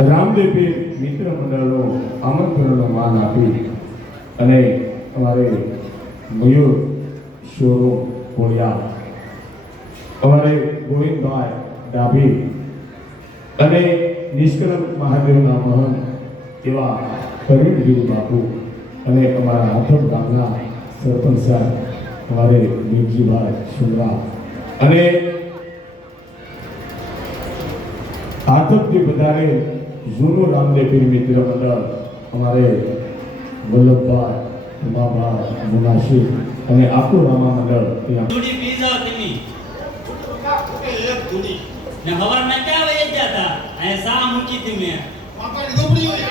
રામદેવે મિત્ર મંડળનો આમંત્રણનો માન આપી અને અમારે મયુર શોરૂમ કોળિયા, અમારે ગોવિંદભાઈ ડાભી અને નિષ્કલંક મહાદેવના મહંત એવા પરિણગીરી બાપુ અને અમારા હાથમ ગામના સરપંચ સાહેબ અમારે મેઘજીભાઈ સુંદરા અને હાથમથી વધારે જૂનું રામદેવ મિત્ર મંડળ અમારે વલ્લભભાઈ, ઉમાભાઈ, મુનાશી અને આખું રામા મંડળ દૂડી પી જાવ તમે એક દૂડી ને હવારમાં ક્યાં વહી જતા આ સા મૂકી હતી મેં પાપાની ઝૂંપડી હોય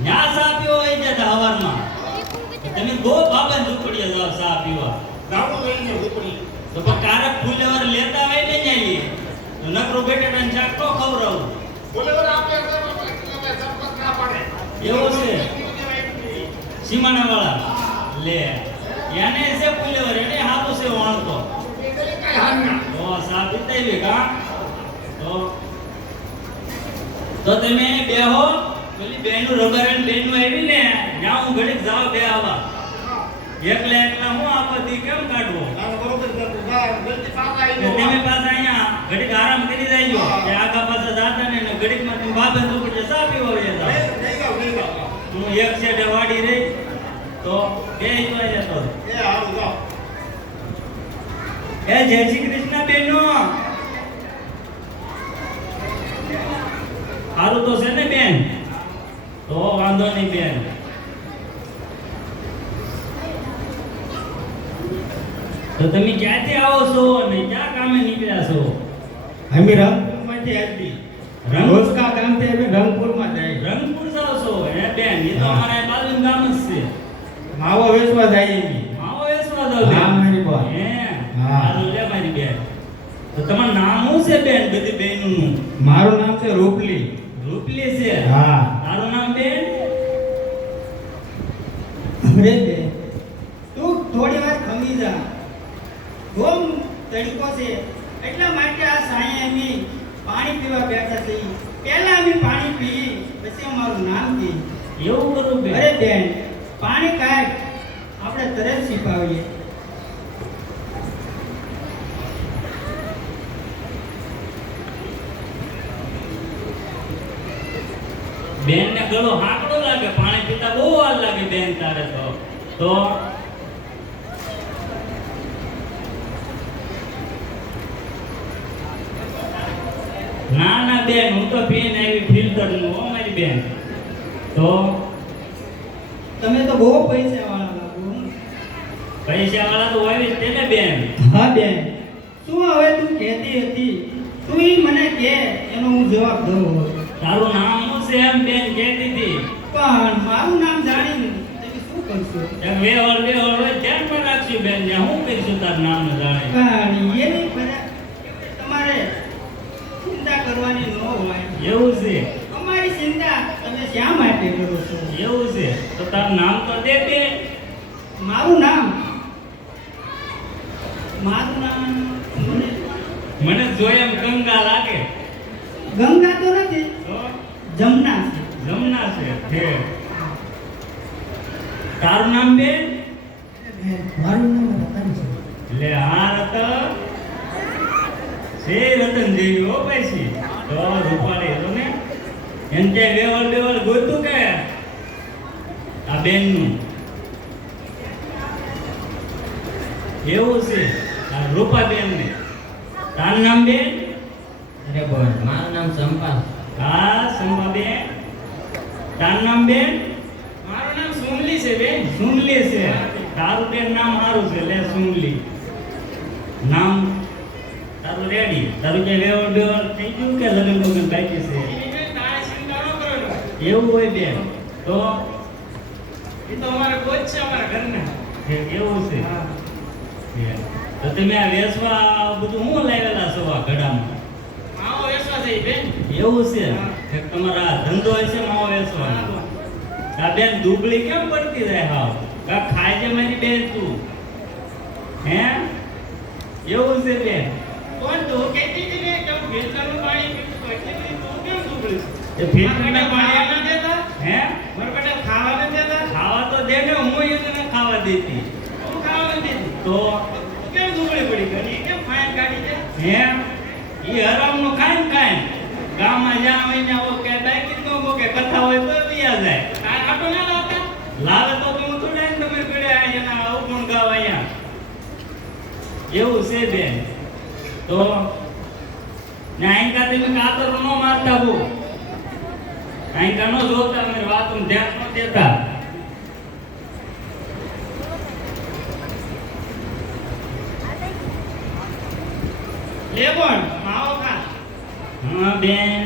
ન્યા સા પીવો વહી જતા હવારમાં તમે દો બાબા ઝૂંપડીએ જાવ સા પીવા રામો લઈને ઝૂંપડી તો કારક ફૂલેવર લેતા હોય ને જઈએ તો નકરો બેટાને શાક તો ખવરાવું ફૂલેવર આપે સરપંચ ના પાડે એવો છે સીમાના વાળા લે યાને છે ફૂલેવર એને હાથો છે વાણતો તો સા પીતા કા તો તમે બેહો પેલી બેનું રબારણ બેનું આવી ને ત્યાં હું ઘડીક જાવ બે આવા એકલા એકલા હું આપતી કેમ કાઢવો તમે પાછા અહીંયા ઘડીક આરામ કરી જાયજો કે આગા પાછા જાતા ને ઘડીક માં તમે બાપે દુપડે સા પીવા વયા જાવ હું એક સેટે વાડી રહી તો બે જોઈ જતો એ હારું જાવ એ જય શ્રી કૃષ્ણ બેનો હારું તો છે ને બેન તો વાંધો નહીં બેન તો તમે ક્યાંથી આવો છો અને ક્યાં કામે નીકળ્યા છો અમે રંગપુરમાંથી આવી રંગોસ્કા ગામથી અમે રંગપુરમાં જાય રંગપુર જાવ છો હે બેન એ તો અમારા બાજુનું ગામ જ છે માવો વેચવા જાય એવી માવો વેચવા જાવ બેન હા મારી બોલ હે હા હાલો લે મારી બેન તો તમારું નામ શું છે બેન બધી બેનનું મારું નામ છે રૂપલી રૂપલી છે હા તારું નામ બેન અરે બેન તું થોડી વાર ખમી જા ગોમ તડકો છે એટલા માટે આ સાંયે અમે પાણી પીવા બેઠા છીએ પહેલા અમે પાણી પી પછી અમારું નામ દી એવું કરું બેન અરે બેન પાણી કાઢ આપણે તરત છીપાવીએ બેન ને ગળો હાકડો લાગે પાણી પીતા બહુ વાર લાગે બેન તારે તો ના ના બેન હું તો પીને આવી ફિલ્ટર નું હો મારી બેન તો તમે તો બહુ પૈસા વાળા લાગો પૈસા વાળા તો હોય જ તેને બેન હા બેન શું હવે તું કહેતી હતી તું ઈ મને કહે એનો હું જવાબ દઉં. તારું નામ શું છે એમ બેન કહેતી હતી. પણ મારું નામ જાણીને તમે શું કરશો? એક વેવળ હોય ધ્યાનમાં રાખશું બેન ને હું કરીશું તારું નામ ન જાણે. પણ એ નહીં ખરા. તમારે ચિંતા કરવાની ન હોય. એવું છે અમારી ચિંતા તમે શા માટે કરો છો? એવું છે તો તારું નામ તો દે બેન. મારું નામ મને જોઈ એમ ગંગા લાગે. ગંગા તો નથી, તો જમના છે. જમના છે હે. તારું નામ બેન? મારું નામ રતન છે. લે આ રતન છે. રતન જેવી હો પૈસી તો રૂપાળી તો ને એમ કે વેવળ ગોતું કે આ બેન નું એવું છે. આ રૂપા બેન ને તારું નામ બેન? અરે બોલ, મારું નામ સંપા. હા સંપા બેન. તારું નામ બેન? મારું નામ સુમલી છે બેન. સુમલી છે. તારું બેન નામ સારું છે લે સુમલી. નામ તારું રેડી. તારું કે વેવળ થઈ ગયું કે લગ્ન બાકી છે? એવું હોય બેન તો એ તો અમારા કોચ છે, અમારા ઘરના. એવું છે. તો તમે આ વેસવા બધું હું લાવેલા છો આ ઘડામાં? માવો વેસવા છે બેન. એવું છે હા. એક તમારા ધંધો હશે માવો વેસવાનો. આ બેન દુબળી કેમ પડતી જાય હાવ? કા ખાય છે મારી બેન તું? હે એવું છે બેન? કોણ તું કહેતી હતી ને કે હું ફિલ્ટરનું પાણી પીવું પડશે નહીં, તું કેમ દુબળી છે? એ ફિલ્ટરના ખાવા પાણી ન દેતા? હે મારા બેટા ખાવા ન દેતા? ખાવા તો દે ને હું એને ખાવા દેતી તું ખાવા ન દેતી? તો તું કેમ દુબળી પડી ગઈ? એ કેમ ફાઇન કાઢી દે? હે ઈ હરામનું ખાય ને ગામમાં જ્યાં હોય ને આવો કે બાકી તો કે કથા હોય તો દિયા જાય. તાર આટો ના લાવતા? લાવે તો હું થોડા ને તમે પીડે એના આવું પણ ગાવ અહીંયા. એવું છે બેન તો ને આઈકા તમે કાતર ન મારતા બહુ. આઈકા નો જોતા મેં વાતનું ધ્યાન ન દેતા. લે પણ માવો ખા. હા બેન.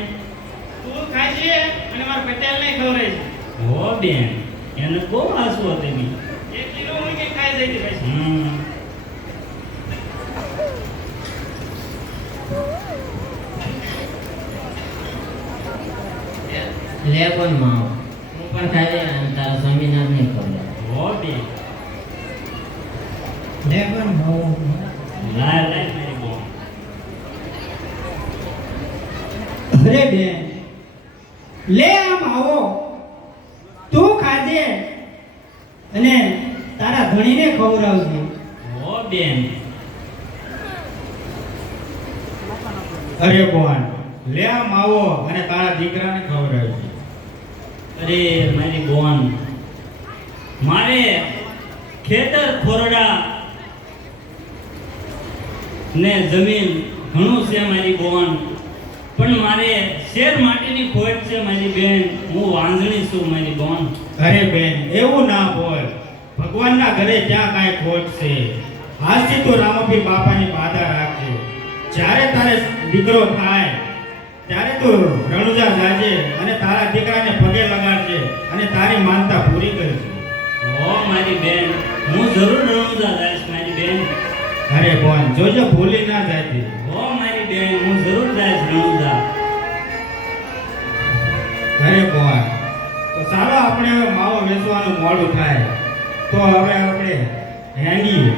તું ખાય છે અને મારા પટેલ ને ખવડાય છે. હો બેન એને બહુ આસુ હતી. 1 કિલો હું કે ખાઈ જઈ પછી. લે પણ માવો, હું પણ ખાઈ લે અને તારા સ્વામિનાથ ને ખવડાવ. હો બેન લે પણ માવો. લાય લાય મારી બોન. અરે બેન, લે આમ આવો, તું ખાજે અને તારા ધણીને ખવડાવજે. હો બેન અરે બોન, લે આમ આવો અને તારા દીકરાને ખવડાવજે. અરે મારી બોન, મારે ખેતર ખોરડા ને જમીન ઘણું છે મારી બોન, પણ મારે શેર માટીની ખોટ છે મારી બેન. હું વાંઝણી છું મારી બોન. અરે બેન, એવું ના બોલ. ભગવાનના ઘરે ક્યાં કાંઈ ખોટ છે? આજથી તું રામપીર બાપાની બાધા રાખજે. જ્યારે તારે દીકરો થાય ત્યારે તું રણુજા જાજે અને તારા દીકરાને પગે લગાડજે અને તારી માનતા પૂરી કરજે. હો મારી બેન, હું જરૂર રણુજા જઈશ મારી બેન. અરે બોન, જોજો ભૂલી ના જાતી. હો મારી બેન, હું જરૂર જઈશ રણુજા. અરે બોન, તો ચાલો આપણે હવે માવો વેચવાનું મોડું થાય તો હવે આપણે હેંડીએ.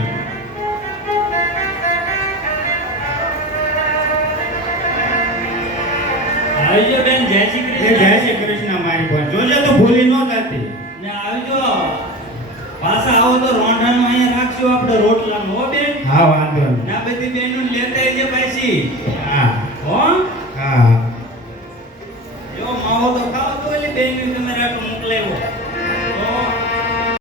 આવજો બેન, જય શ્રી એ જય કૃષ્ણ. શ્રી કૃષ્ણ મારી બોન, જોજો તું ભૂલી ન જાતી. ને આવજો પાછા આવો તો રોંઢાનું અહીંયા રાખશું આપણે રોટલાનું. હો બેન, હા, વાંધો નહીં. ના બધી બેનો લેતા આવજે પાછી. હા હો હા જો માવો તો ખાવો તો ઓલી બેન તમારે આટલું મોકલાવ્યો.